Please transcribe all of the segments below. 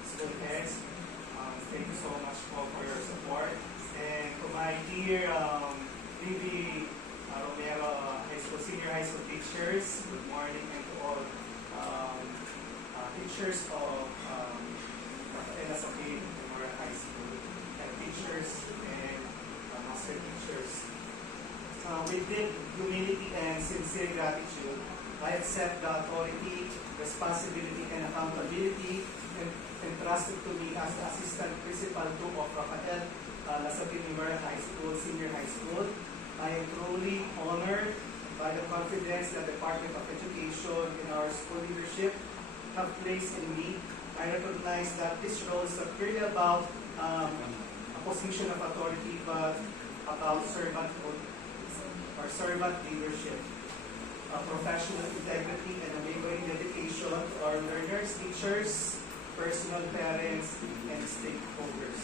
school heads. Thank you so much for your support. And to my dear Libby Romero Senior High School teachers, good morning, and to all teachers of Rafaela Sapin Memorial High School, and teachers and master teachers. With deep humility and sincere gratitude, I accept the authority, responsibility, and accountability entrusted to me as the Assistant Principal 2 of Rafael Sapin Memorial High School, Senior High School. I am truly honored by the confidence that the Department of Education and our school leadership have placed in me. I recognize that this role is not purely about a position of authority, but about servant leadership, professional integrity, and unwavering dedication to our learners, teachers, personal parents, and stakeholders.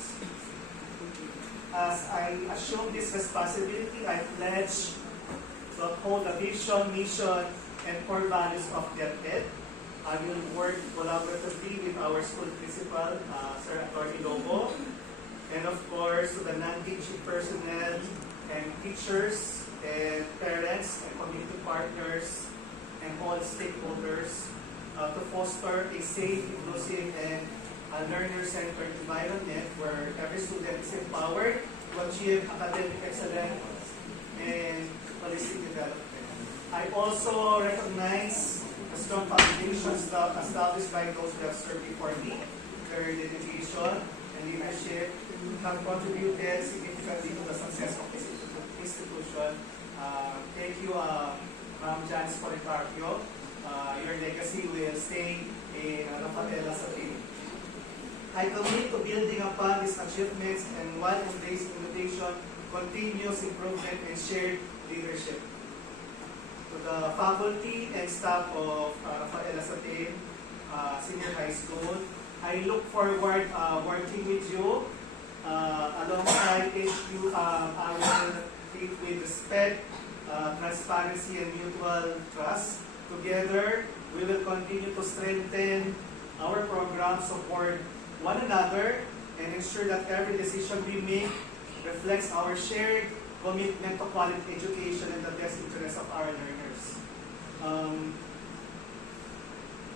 As I assume this responsibility, I pledge to uphold the vision, mission, and core values of DepEd. I will work collaboratively with our school principal, Sir Atty. Lobo, and of course to the non-teaching personnel and teachers and parents and community partners and all stakeholders to foster a safe, inclusive, and learner-centered environment where every student is empowered to achieve academic excellence and holistic development. I also recognize the strong foundations established by those who have served before me. Their dedication and leadership have contributed significantly to the success of this institution. Thank you, Ma'am Janice Policarpio. Your legacy will stay in Rafaela Sapin. I commit to building upon these achievements and while embracing innovation, continuous improvement, and shared leadership. To the faculty and staff of Rafaela Sapin Senior High School, I look forward working with you alongside HU. I will treat with respect, transparency, and mutual trust. Together, we will continue to strengthen our program, support one another, and ensure that every decision we make reflects our shared commitment to quality education and the best interests of our learners.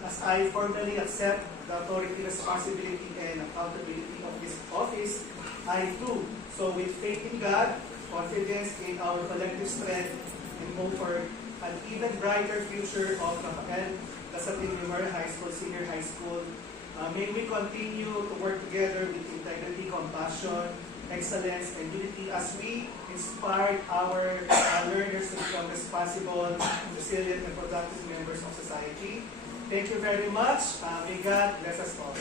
As I formally accept the authority, responsibility, and accountability of this office, I do so with faith in God, confidence in our collective strength, and hope for an even brighter future of Rafael Sapin Memorial High School, Senior High School. May we continue to work together with integrity, compassion, excellence, and unity as we inspire our learners to become responsible, resilient, and productive members of society. Thank you very much. May God bless us all.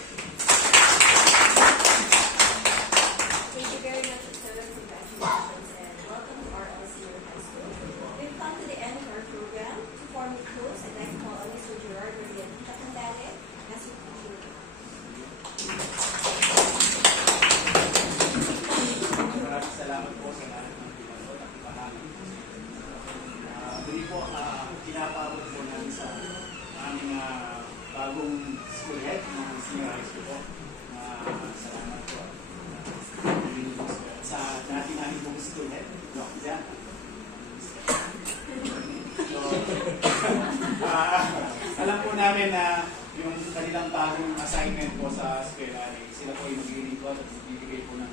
Thank you very much, Sir. Congratulations and welcome to RL Senior High School. We've come to the end of our program. Before we close, I'd like to call on Mr. Gerard Rodriguez Candale as we continue. Maraming salamat po sa lahat ng pinanood at ipahangin. Muli po, pinapabot po namin sa aming bagong school head ng Senior High School po. Salamat po. Sa dati namin pong school head, Doc Jan. So, alam po namin na yung kanilang bagong assignment po sa eskwela ay sila po yung maglilingkod at magbibigay po ng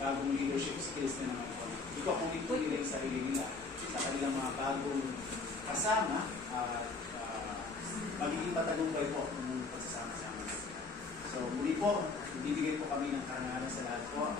bagong leadership skills na naman po. Hindi ko kung ito nila yung sarili nila sa kanilang mga bagong kasama at magiging patagumpay po ng pagsasama-sama. So muli po, bibigay po kami ng karangalan sa lahat po.